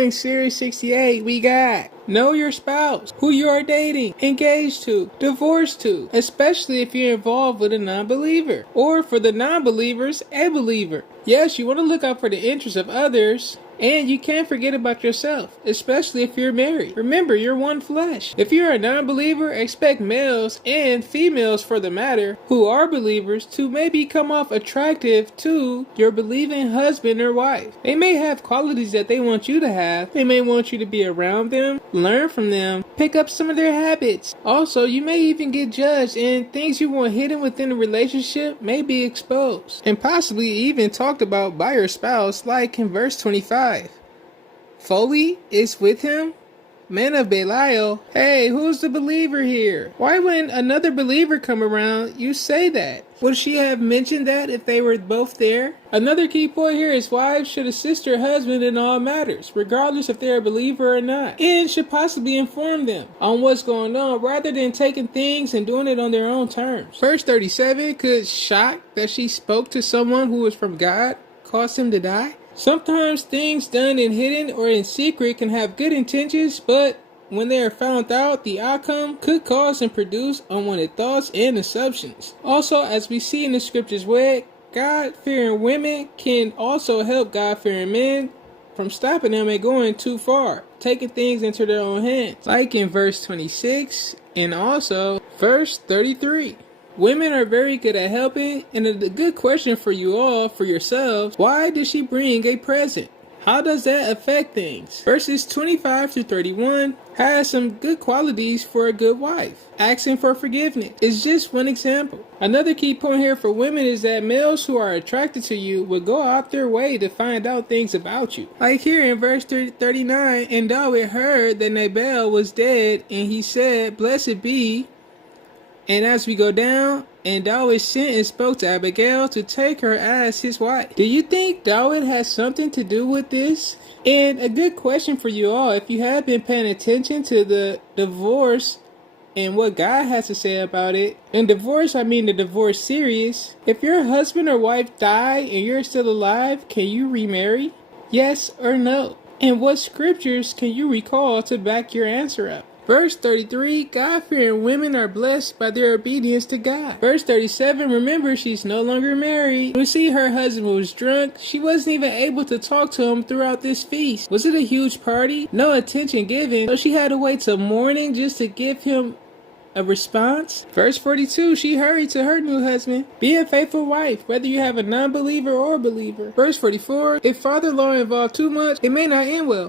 following Series 68, we got know your spouse, who you are dating, engaged to, divorced to, especially if you're involved with a non-believer, or for the non-believers, a believer. Yes, you want to look out for the interests of others, and you can't forget about yourself, especially if you're married. Remember, you're one flesh. If you're a non-believer, expect males and females for the matter who are believers to maybe come off attractive to your believing husband or wife. They may have qualities that they want you to have. They may want you to be around them, learn from them, pick up some of their habits. Also, you may even get judged, and things you want hidden within a relationship may be exposed and possibly even talked about by your spouse, like in verse 25. Foley is with him? Men of Belial, hey, who's the believer here? Why when another believer come around, you say that? Would she have mentioned that if they were both there? Another key point here is wives should assist their husband in all matters, regardless if they're a believer or not, and should possibly inform them on what's going on rather than taking things and doing it on their own terms. Verse 37, could shock that she spoke to someone who was from God cause him to die? Sometimes things done in hidden or in secret can have good intentions, but when they are found out, the outcome could cause and produce unwanted thoughts and assumptions. Also, as we see in the scriptures where God-fearing women can also help God-fearing men from stopping them and going too far, taking things into their own hands, like in verse 26 and also verse 33. Women are very good at helping, and a good question for you all, for yourselves, why did she bring a present? How does that affect things? Verses 25 to 31 has some good qualities for a good wife. Asking for forgiveness is just one example. Another key point here for women is that males who are attracted to you will go out their way to find out things about you. Like here in verse 39, and David heard that Nabal was dead, and he said, blessed be. And as we go down, and David sent and spoke to Abigail to take her as his wife. Do you think David has something to do with this? And a good question for you all, if you have been paying attention to the divorce and what God has to say about it. And divorce, I mean the divorce series. If your husband or wife died and you're still alive, can you remarry? Yes or no? And what scriptures can you recall to back your answer up? Verse 33, God-fearing women are blessed by their obedience to God. Verse 37, remember she's no longer married. We see her husband was drunk. She wasn't even able to talk to him throughout this feast. Was it a huge party? No attention given. So she had to wait till morning just to give him a response. Verse 42, she hurried to her new husband. Be a faithful wife, whether you have a non-believer or a believer. Verse 44, if father-in-law involved too much, it may not end well.